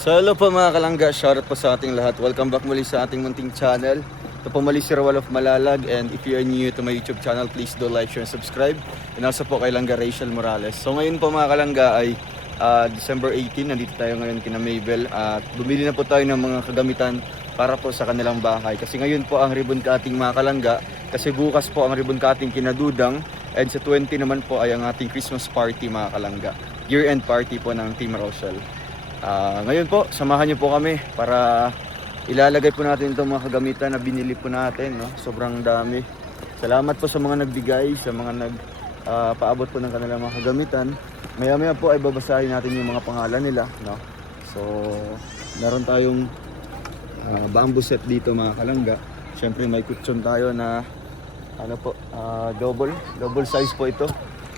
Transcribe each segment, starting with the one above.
So hello po mga kalangga, shoutout po sa ating lahat. Welcome back muli sa ating munting channel. Ito po muli si Rawal of Malalag, and if you are new to my YouTube channel, please do like, share, and subscribe. And also po kay Langga Rachel Morales. So ngayon po mga kalangga ay December 18, nandito tayo ngayon kina Mabel at bumili na po tayo ng mga kagamitan para po sa kanilang bahay. Kasi ngayon po ang ribbon cutting mga kalangga, kasi bukas po ang ribbon cutting kina Dudang, and sa 20 naman po ay ang ating Christmas party mga kalangga. Year-end party po ng Team Rochelle. Ngayon po, samahan niyo po kami para ilalagay po natin itong mga kagamitan na binili po natin, no? Sobrang dami. Salamat po sa mga nagbigay, sa mga paabot po ng kanilang mga kagamitan. Maya-maya po ay babasahin natin yung mga pangalan nila, no? So, meron tayong bamboo set dito mga kalangga. Siyempre may kutsyon tayo na ano po, double size po ito.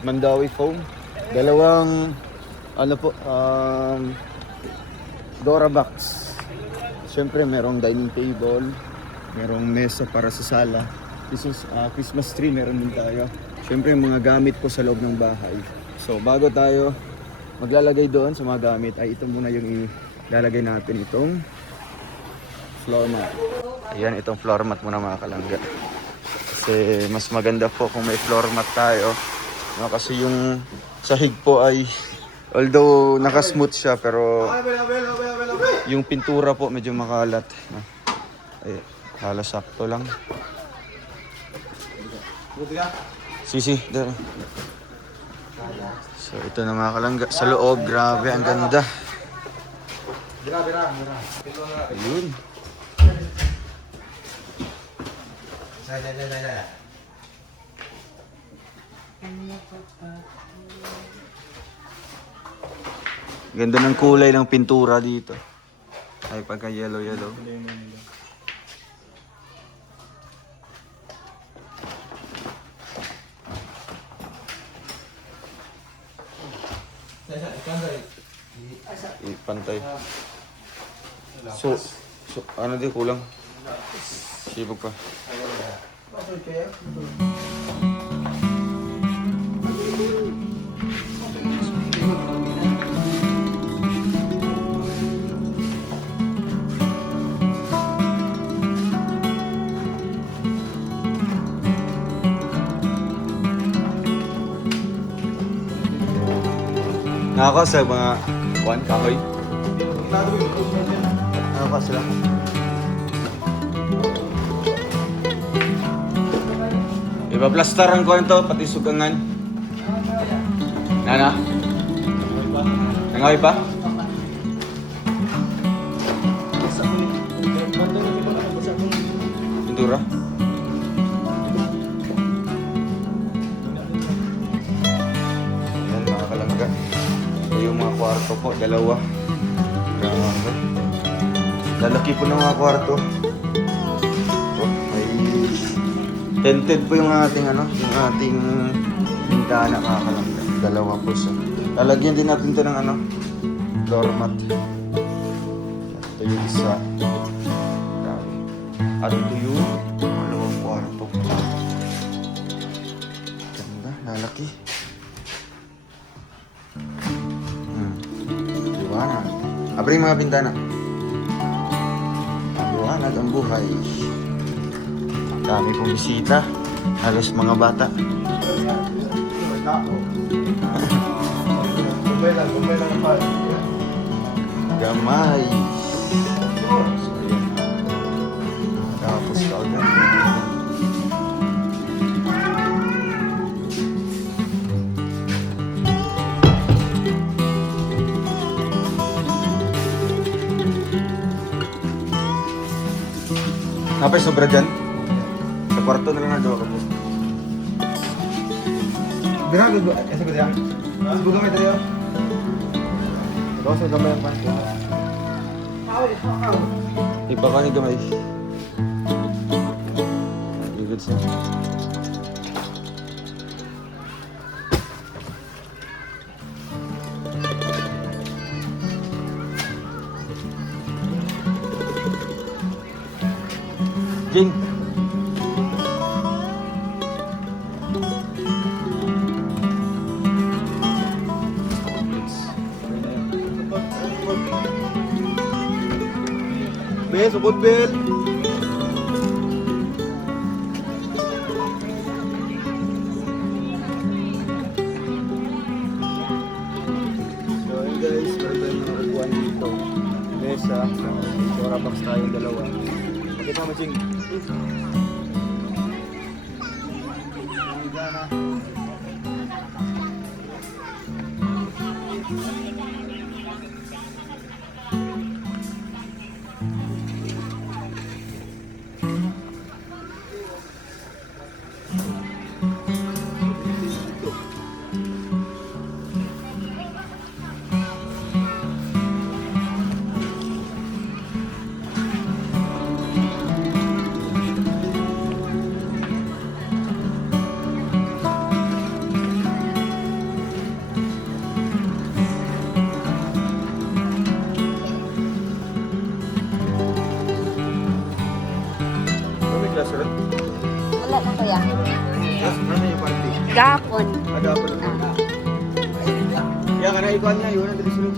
Mandawi foam. Dalawang ano po, Dora box. Siyempre merong dining table, merong mesa para sa sala. Christmas tree meron din tayo. Siyempre mga gamit po sa loob ng bahay. So bago tayo maglalagay doon sa mga gamit, ay ito muna yung ilalagay natin, itong floor mat. Ayan, itong floor mat muna mga kalangga. Kasi mas maganda po kung may floor mat tayo. No, kasi yung sahig po ay although naka-smooth siya, pero yung pintura po medyo makalat. Ay, halos sakto lang. Sisi, dito. So ito na mga kalangga. Sa loob, grabe, ang ganda. Ayun. Ganda ng kulay ng pintura dito. Ay, pagka yellow. Ipantay. So ano di kulang? Sibog pa. Nakaka sa mga kahoy. Nakaka sila. Iba-plastaran ko ito, pati sugangan. Nana? Nangawi pa? Pintura? Ayan mga kalangga. Yung mga kwarto po, dalawa. Grabe. Lalaki po ng mga kwarto. Oh, may tented po yung ating yung ating bintana mga kalangga. Dalawa po siya. Lalagyan din natin ito ng floor mat. Ito yung isa. Grabe. At ito yung dalawang kwarto. Ganda, lalaki. Liwanag. Abri mga bintana. Liwanag ang buhay. Dami pong bisita. Halos mga bata. Gamay. Tapos kaagad. Napay sobra dyan? Sa kwarto na lang nagawa ka po. Bira, gugu. Esa ko dyan? Gugu may tayo. Bawa sa gamay ang kwarto. Ipa ka ni gamay. Good siya. Jing. Be, sukod, Bel. So, yun guys, meron tayong mga kaguan dito. Mesa, Dora box tayo dalawa. Pakita mo, Ching. Wala na kaya. Ano yung party? Gapon. Agapon. Kaya ka na ikuan niya, yun ang dali sulog.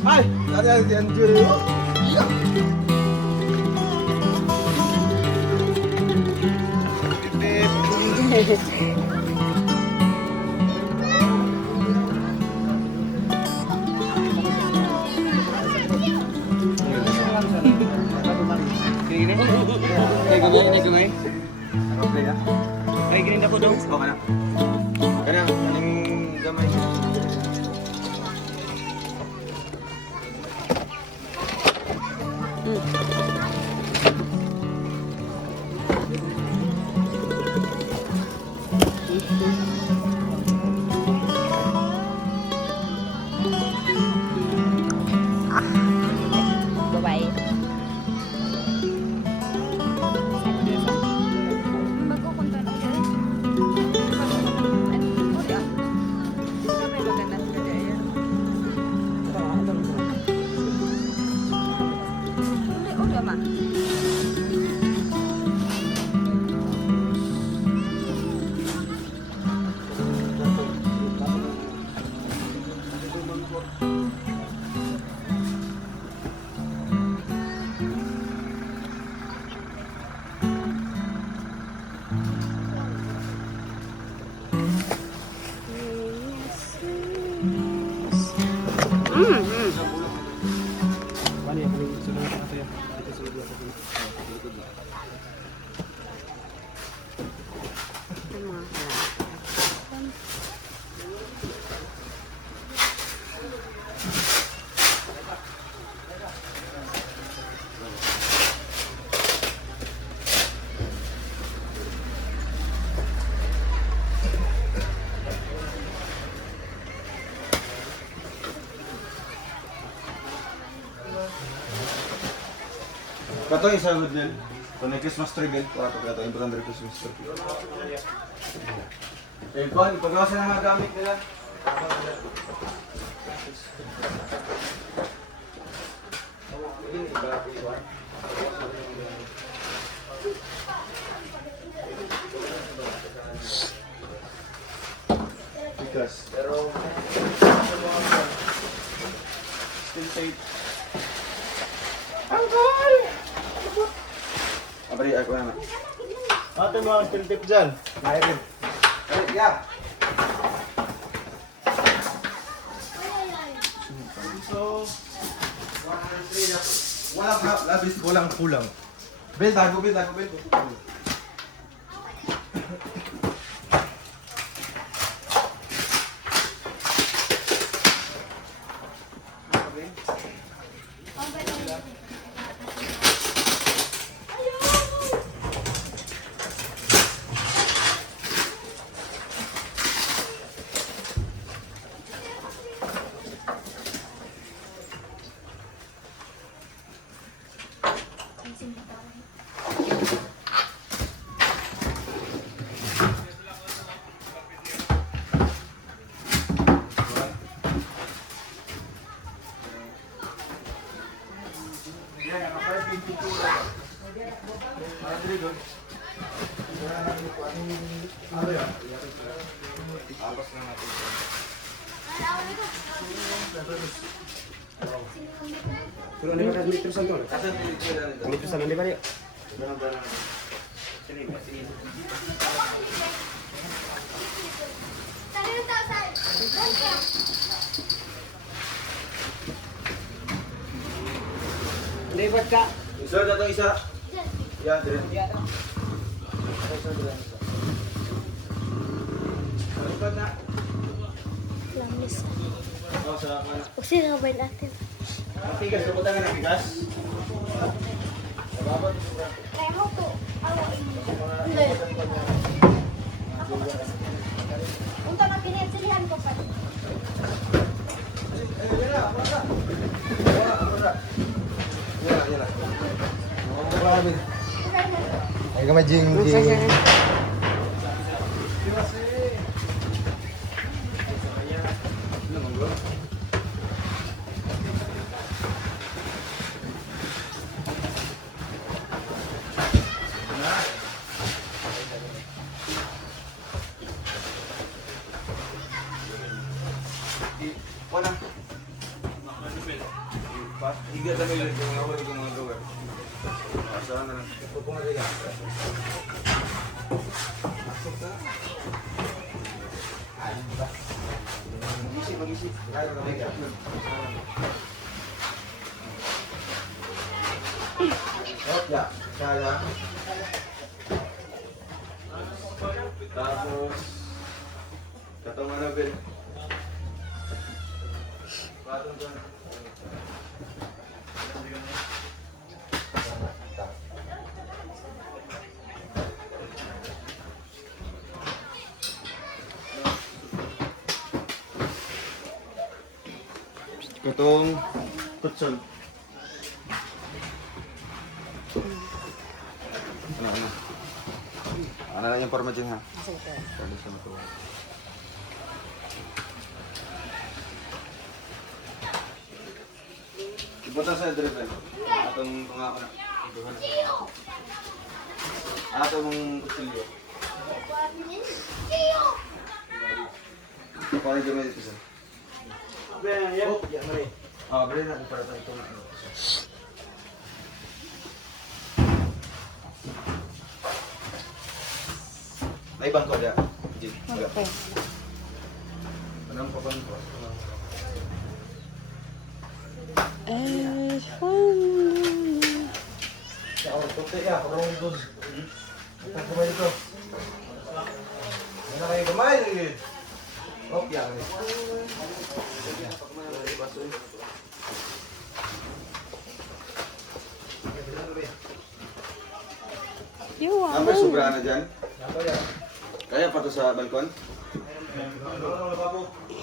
Ay! Ada yang juri. Iya. Ay, gini na po daw. Okay na. Kana, kaning gamay. Bye-bye. Kato yung sagod din. Ito na yung Christmas tree bill. Para pagkato yung brand Christmas tree. Eh, Juan, pag-nasa na mga gamit nila. Because, pero, still safe. Abri, ako naman. Ate mga steel tip dyan. Mayroon. Yeah. So, walang labis, walang kulang. Bel, tago, bel. Pero ano ba dito sa tol? Dito sa nandi ba niya? Libat ka. Isa, datang isa. Yan, dire. Lipat na. Lamis. Oh, sa kanan. Kasi nakabay natin. Tigas, kaputan ka ng bigas. Nababad mo ba? Kaya mo to. Unta magkinitsilihan ko pa. Ay kami jing. Wala. Higa na nila yung mga gawa. Asahan na lang. Pupunga nila. Mag-isip. Ya, saya. Tapos, katong ano, Ben? Katong dyan. Katong kutsol. Ano? Ano lang yung forma dyan ha? Kali siya matuwa. Ipunta sa drivel. Atong pangako na. Ibuhan na. Atong kutsilyo. Paano gamit ito sir? Oh, yan na rin. Ah, bali na para tayo itong ano. May bangko dia. Jig. Okay. Anong pa bangko? Ya, puti ya, kurang dos. Kita kumay dito. Yan na kayo kumay. Oh, yan. Apa sobra na dyan? Apa ya? Kaya pa to sa balkon?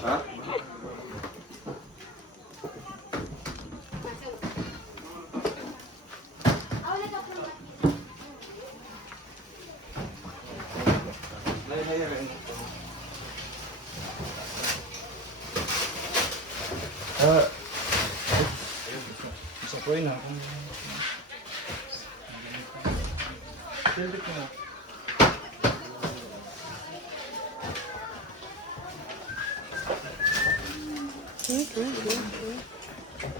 Ha? Bisa ko na. Saan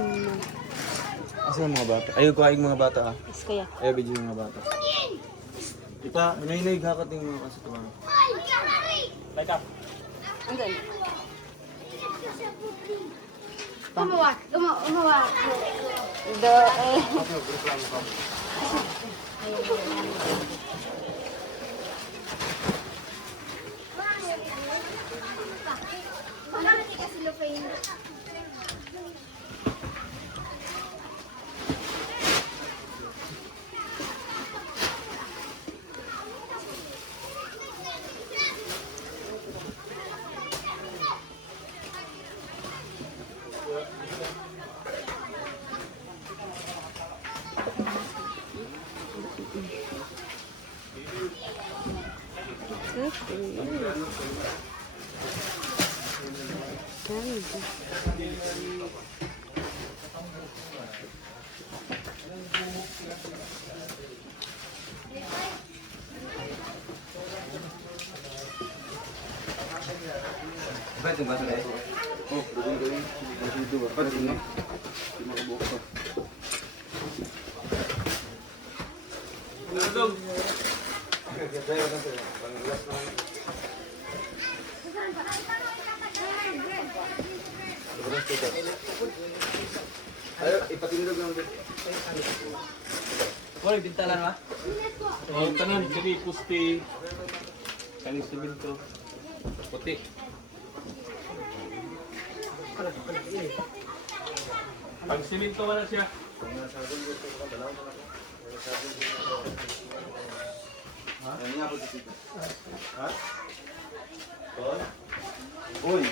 na? Asa ang mga bata? Ayaw ko aing mga bata ah. Yes, kuya. Ayaw video yung mga bata. Ipa, nanay hakat yung mga kasi tuwa. Andun. Umawak. Umawak. Do, eh. Ba itong baso na ito? Oh, gawin. Dito ba? Pati na. Hindi makabuok to. Ayaw, ipatindog lang dito. Wala, bintalan ba? Oh, tanan kini pusti. Kaning semento. Puti. Pag semento wala siya. Ano nga po dito? Ha? Uy!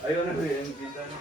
Ayaw na rin, kita na.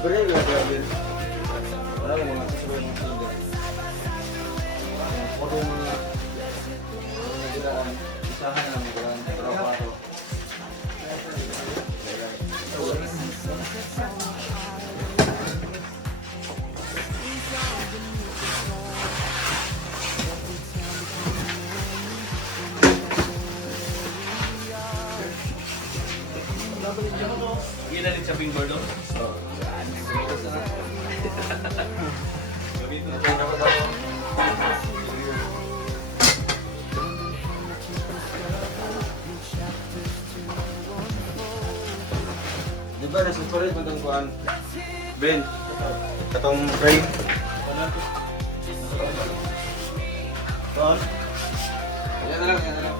Breve na din. Wala mo mga susunod ng singer. Puro mga nagdaan. Isahan na nagdaan. Pero pato. Gila din sa finger doon. Di ba nasa storage mo itong kuhan? Ben, katong frame. Kuhan? Yan na lang, yan na lang.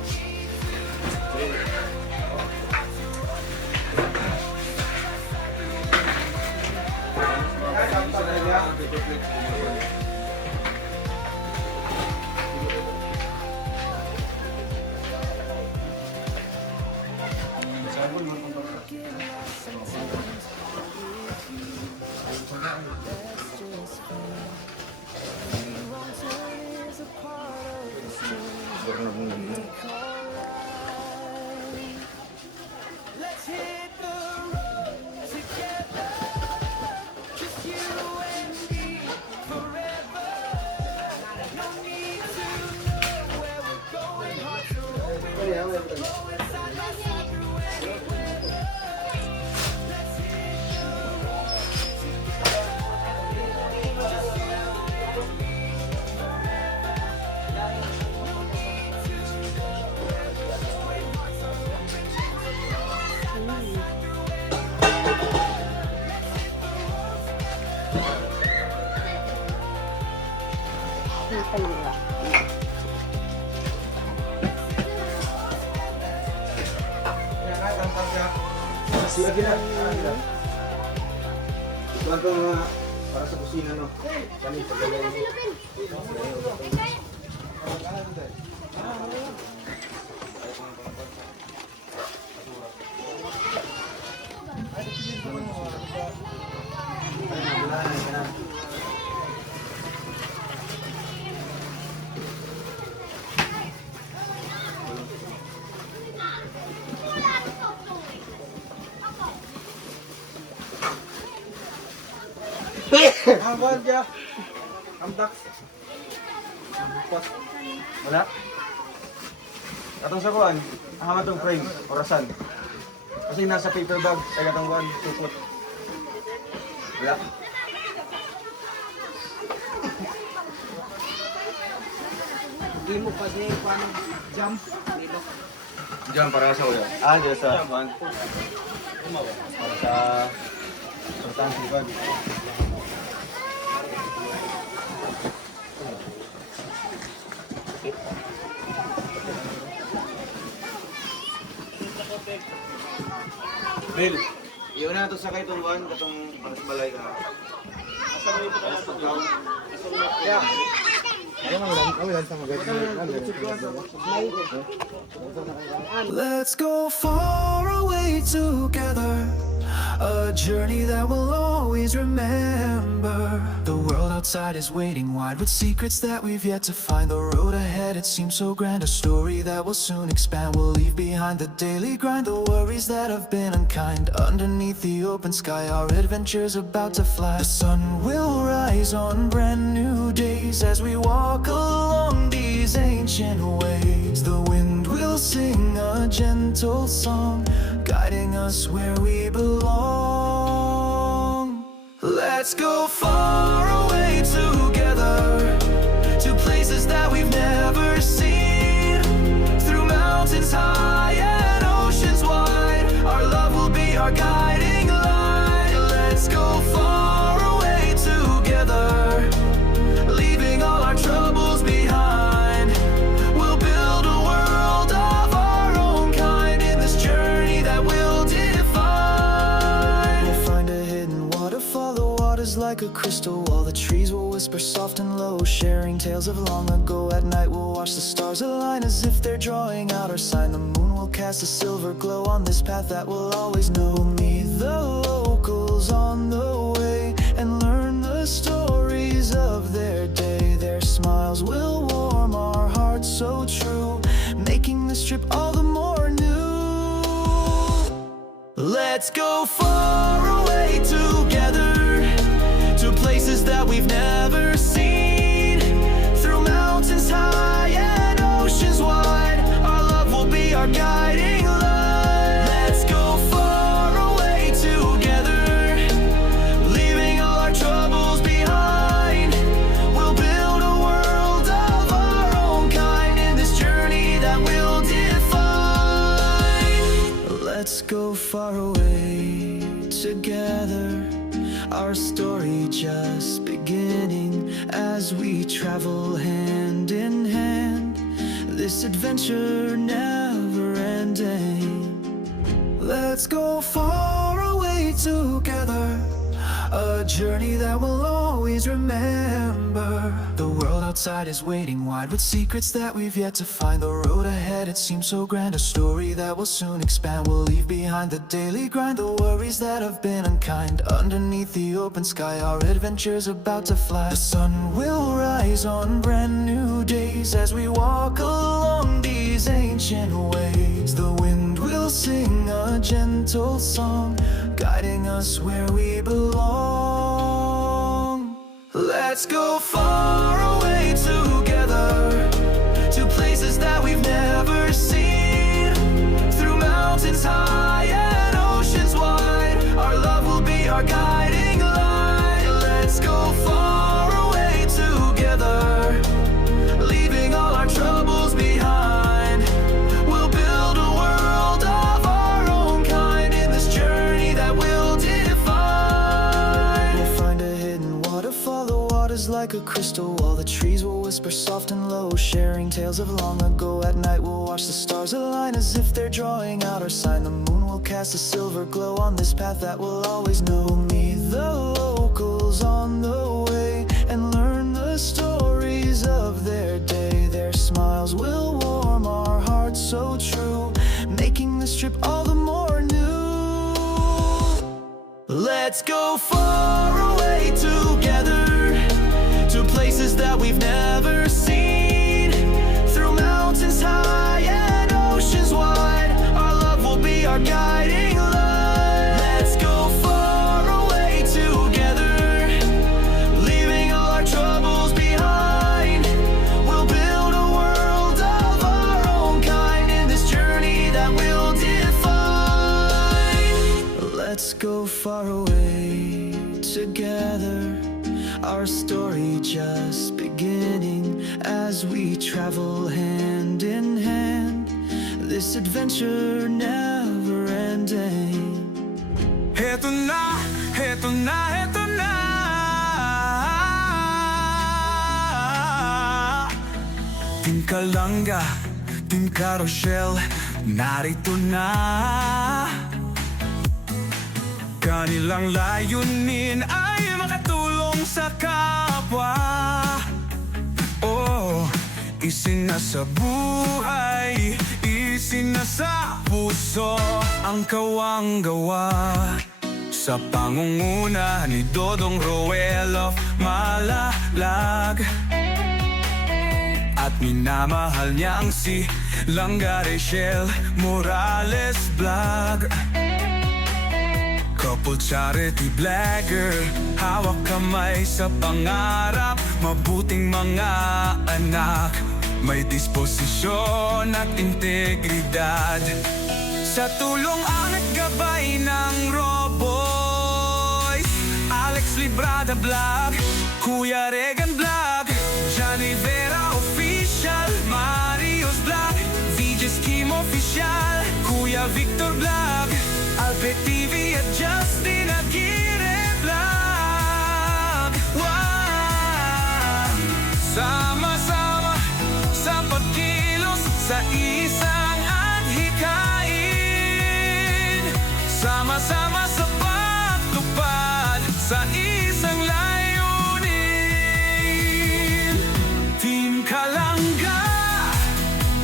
Lagi na. Ito ang mga para sa kusina, no? Kami, paglalay. Ang buwan dyan. Ang tax. Wala? Atong sa kuan, ahama tong frame, orasan. Kasi nasa paper bag, ay atong kuan, supot. Wala? Hindi mo pa niya paano jump. Diyan para sa ulo. Diyan sa kuan. Para sa importante kuan. Bill, iyon na ito sa kay itong kuan, katong balay ka. Asa mo ito ka sa Yeah. Let's go far away together, a journey that we'll always remember. The world outside is waiting wide with secrets that we've yet to find. The road ahead, it seems so grand, a story that will soon expand. We'll leave behind the daily grind, the worries that have been unkind. Underneath the open sky, our adventure's about to fly. The sun will rise on brand new days as we walk along these ancient ways. The wind will sing a gentle song, guiding us where we belong. Let's go far away together, to places that we've never seen. Through mountains high and oceans wide, our love will be our guiding light. Let's go far away together, leaving all our troubles behind. We'll build a world of our own kind in this journey that we'll define. We'll find a hidden waterfall, the water's like a crystal wall. The trees will whisper soft and low, sharing tales of long ago. At night we'll watch the stars align as if they're drawing out our sign. The moon will cast a silver glow on this path that we'll always know. We'll meet the locals on the way and learn the stories of their day. Their smiles will warm our hearts so true, making this trip all the more new. Let's go far away together, to places that we've never seen. Through mountains high and oceans wide, our love will be our guiding light. Let's go far away together, leaving all our troubles behind. We'll build a world of our own kind in this journey that we'll define. Let's go far away together, our story just beginning as we travel hand in hand. This adventure never ending. Let's go far away together, a journey that we'll always remember. The world outside is waiting wide with secrets that we've yet to find. The road ahead, it seems so grand, a story that will soon expand. We'll leave behind the daily grind, the worries that have been unkind. Underneath the open sky, our adventure's about to fly. The sun will rise on brand new days as we walk along these ancient ways. The wind will sing a gentle song, guiding us where we belong. Let's go far away together, to places that we've never seen. Through mountains high and oceans wide, our love will be our guiding light. Let's go far away together, leaving all our troubles behind. We'll build a world of our own kind in this journey that we'll define. We'll find a hidden waterfall, the water's like a the crystal wall. The trees will whisper soft and low, sharing tales of long ago. At night we'll watch the stars align as if they're drawing out our sign. The moon will cast a silver glow on this path that will always know. Meet the locals on the way and learn the stories of their day. Their smiles will warm our hearts so true, making this trip all the more new. Let's go far away together, to places that we've never seen. Through mountains high and oceans wide, our love will be our guiding light. Let's go far away together, leaving all our troubles behind. We'll build a world of our own kind in this journey that we'll define. Let's go far away together, our story just beginning as we travel hand in hand. This adventure never ending. Heto na, heto na, heto na. Team Kalanga, Team Carousel, narito na. Kanilang layunin ay makatulong sa kapwa. Oh, isinasa buhay, isinasa puso ang kawang-gawa. Sa pangunguna ni Dodong Roel of Malalag, at minamahal niyang si Langga Rachel Morales Vlog. Couple charity blogger, hawak kamay sa pangarap. Mabuting mga anak, may disposisyon at integridad. Sa tulong at gabay ng Roboy, Alex Librada Vlog, Kuya Regan Vlog, Johnny Vera Official, Mario's Vlog, VJ's Kim Official, Kuya Victor Vlog, Albert TV at Justin Aguirre Vlog. Wow! Sama-sama sa pagkilos sa isang adhikain. Sama-sama sa pagtupad sa isang layunin. Team Kalanga,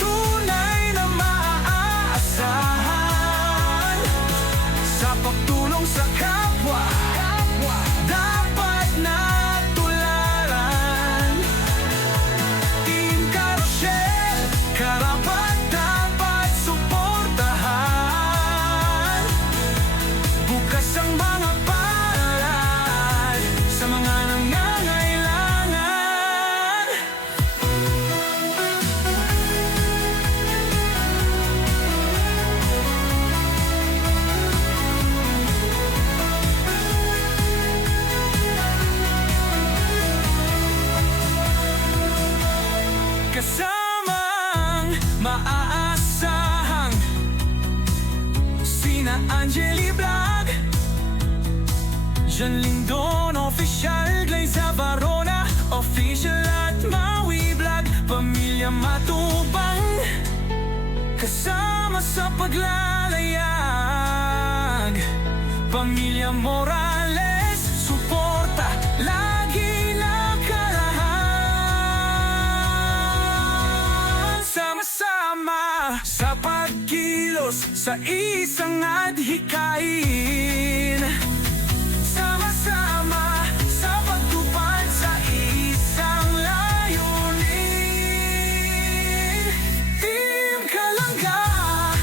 tunay na maaasahan. Sa pagtulong sa kapwa, dapat na tularan. Team Carousel, karapat dapat suportahan. Bukas ang mga palad sa mga nangangailangan. Kasamang maaasahang sina Angeli Vlog, Jan Lindon Official, Glaze Varona Official at Maui Vlog, Pamilya Matubang, kasama sa paglalayag. Pamilya Morales, suporta lagi nakarahan. Sama-sama sa pagkilos sa isang adhikain. Sama-sama sa pagtupad sa isang layunin. Team Kalanga,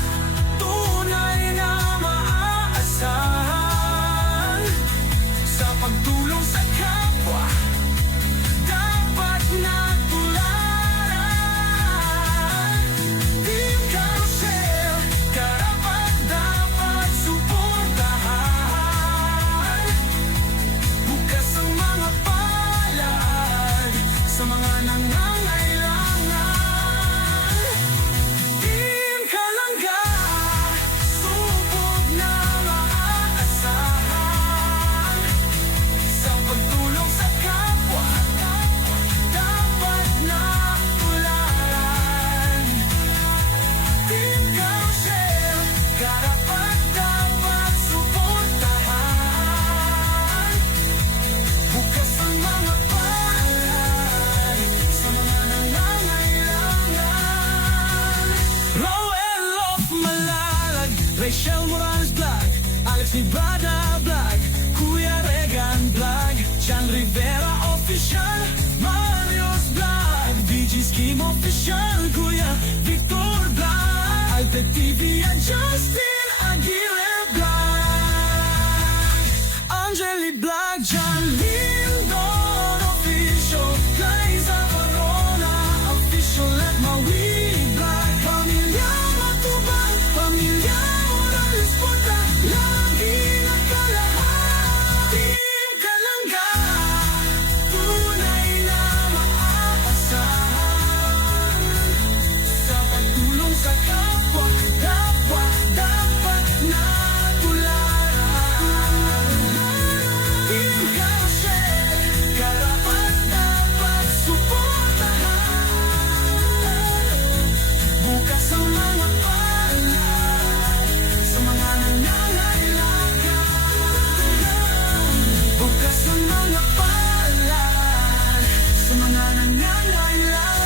tunay na maaasahan. Sa pagtulong sa kapwa, dapat na tularan. Team Carousel, karapat dapat suportahan. Rachel Morales Vlog, Alex Nibrada Vlog, Kuya Regan Vlog, Chan Rivera Official, Mario's Vlog, BG's Kim Official, Kuya Victor Vlog, Alte TV at Justin Aguirre Vlog, Angeli Vlog, John Lindon Official, Liza Corona Official at Maui Vlog, Pamilya Matubang, Pamilya Morales Punta, lagi nakalahat, Team Kalangga, tunay na maasahan, sa pagtulong sa kapwa, dapat natularan. Team Kalshare, karapat dapat suportahan. Bukas ang mga palad sa mga nangangailangan. Bukas ang mga palad sa mga nangangailangan.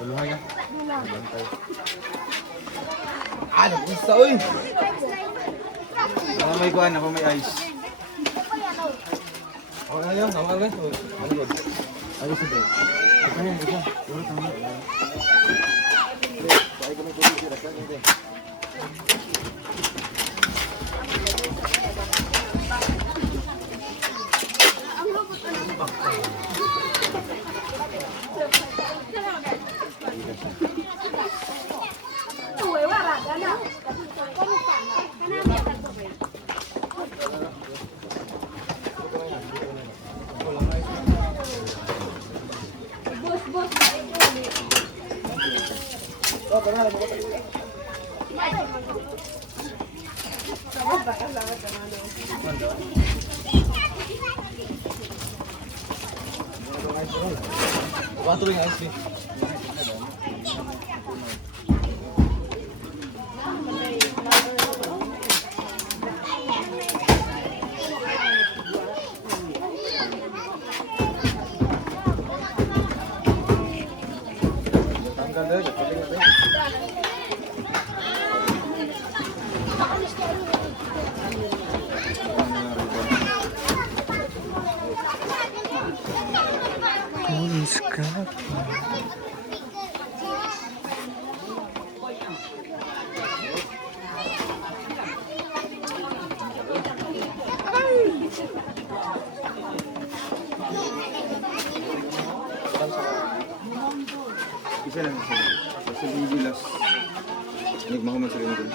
Tuluhan ya. Ano, isa oy. Ako may kuhan, ako may ice. Oh, ano yun? Tama ba? Ano yun? Ayos ito. Ito yan, ito. Ito, tama. Patuloy yung ice cream. Tanggal deh, paling deh. Isa lang isa. Sa bibilas. Nagmakaman sa rin doon.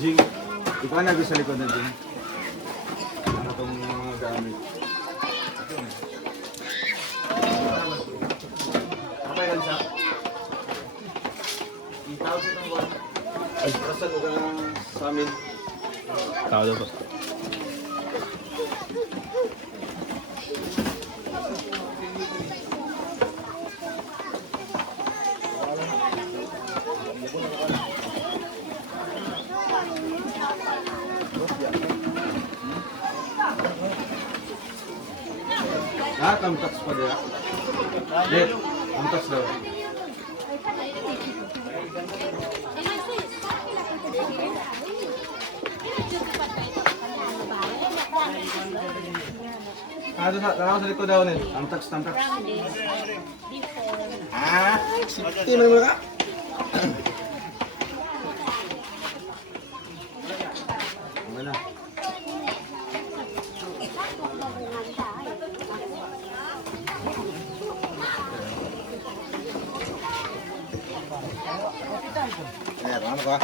Jing, ikaw na sa likod na Jing. Ano itong mga gamit? Okay lang siya. 8,000 ang buwan. Ay, kasan ka sa amin. Tao daw po. Ah, tamtax pa dyan. Dek, tamtax daw. Ah, doon sa likod daw nin. Tamtax. Ah, sipti mo ka. Mana? Ano ka?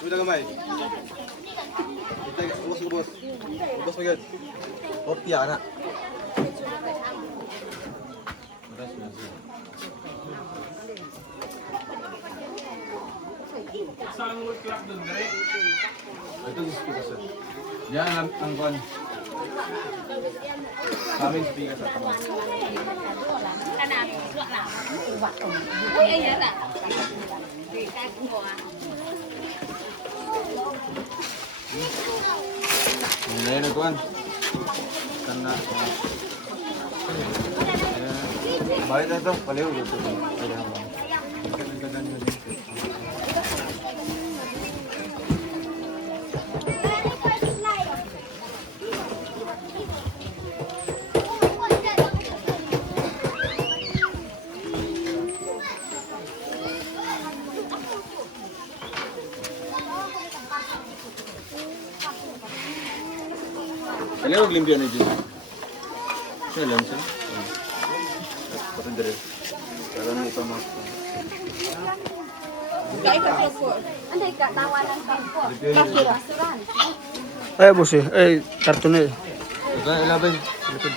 Sudah gamay. Ubos. Ubos mo yun. Kopya, anak. Ito yung speaker sir. Yan ang kwan. Kaming speaker sa kamay. Yan na yun ang kwan. Kana. Bakit na ito? Paliw dito. Kaliw limpyo na dyan. Siya lang siya. Pati dire. Kala na ito mga. Anday ka, tawanan ka po. Kasi restaurant. Ay, boss eh. Ay, karton eh. Ito, ilabay. Likod.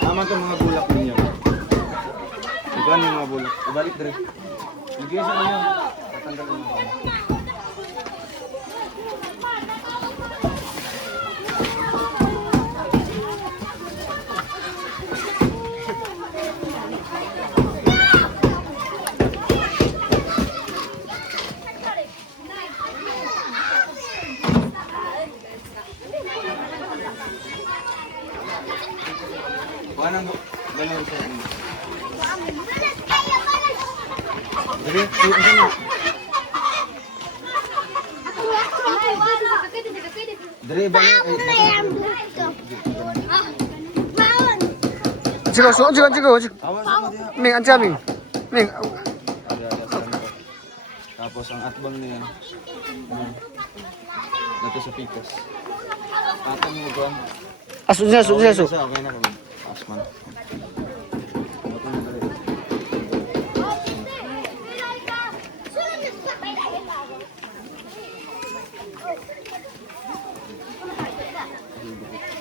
Tama ito mga bulak ninyo. Ito yung mga bulak. Ibalik dire. Bigyan sa inyo. Tatanggalin mo. Paano ganun sa inyo? Dire, ano na? Dire ba Chico, chico. awan sa mga diha. Ming, anca, Ming. Ming, Tapos ang atbang niya. Dito sa Picos. Atang mo ba? aso siya, aso. Okay na kami. Asman.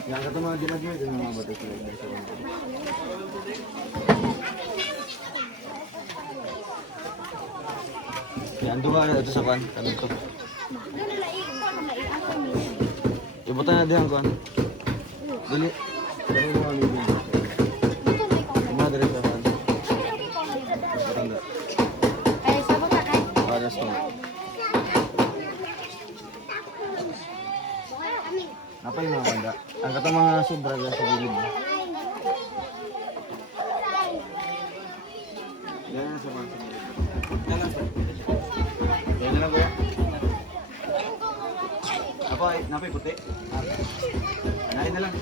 Yang kata mga dinagyo, yung mga batas na ito sa mga. Yan, doon ka ito sa kwan. Ano ito? Ibutan na diyan kwan. Dili. Dili mo kami din. Mga dire sa kwan. Ibutan na. Ay, sabot ka kay. Paras to. Apa yung mga kanda? Ang kata mga sobra lang sa gilid. Yan na sa mga. Yan lang sir. Yan na lang kuya. Apa, napay puti? Anahin na lang.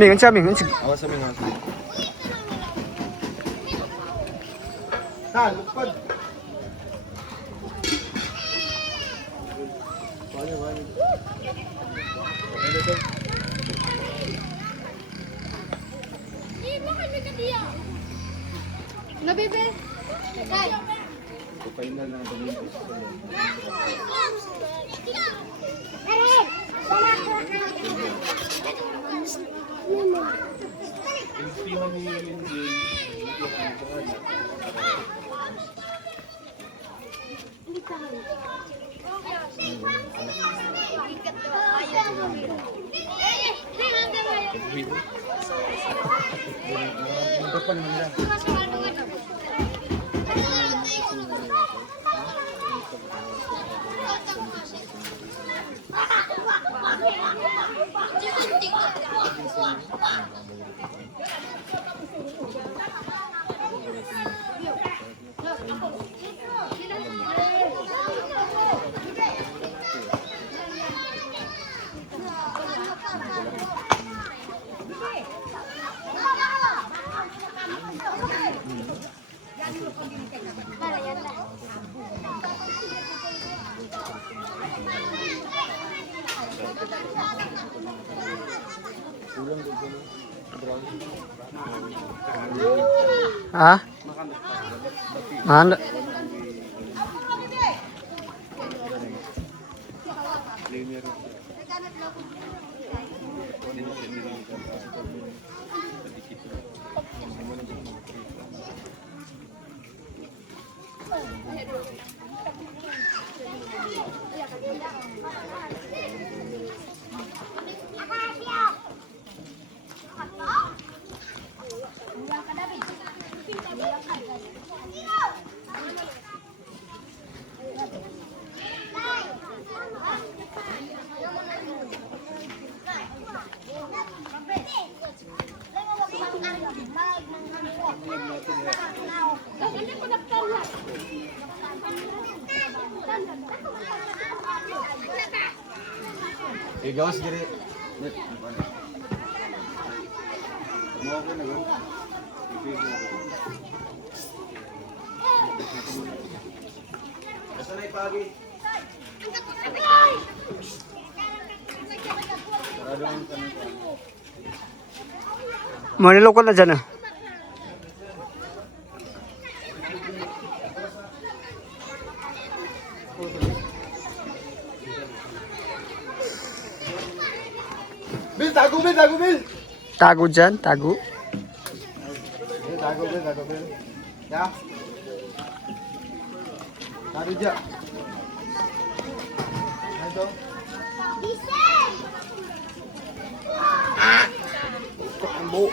Ming, anca, Ming. Awas sa mga. Ta, lupad. Nabibe. Kay. Final na ito. Ha? Mahal. Gawas diri. Mo ko na go. Asa na ipagi? Maniloko na dyan ah. Bil, tago bil, tago bil. Tago dyan, tago. Tago bil, tago bil. Ya. Tago dyan. Ito. Ambo.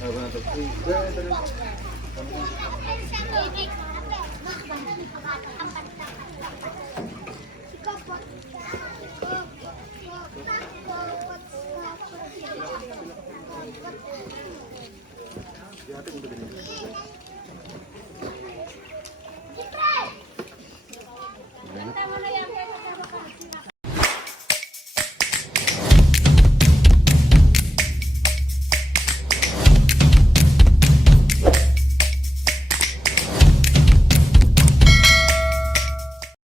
Ano ba na to?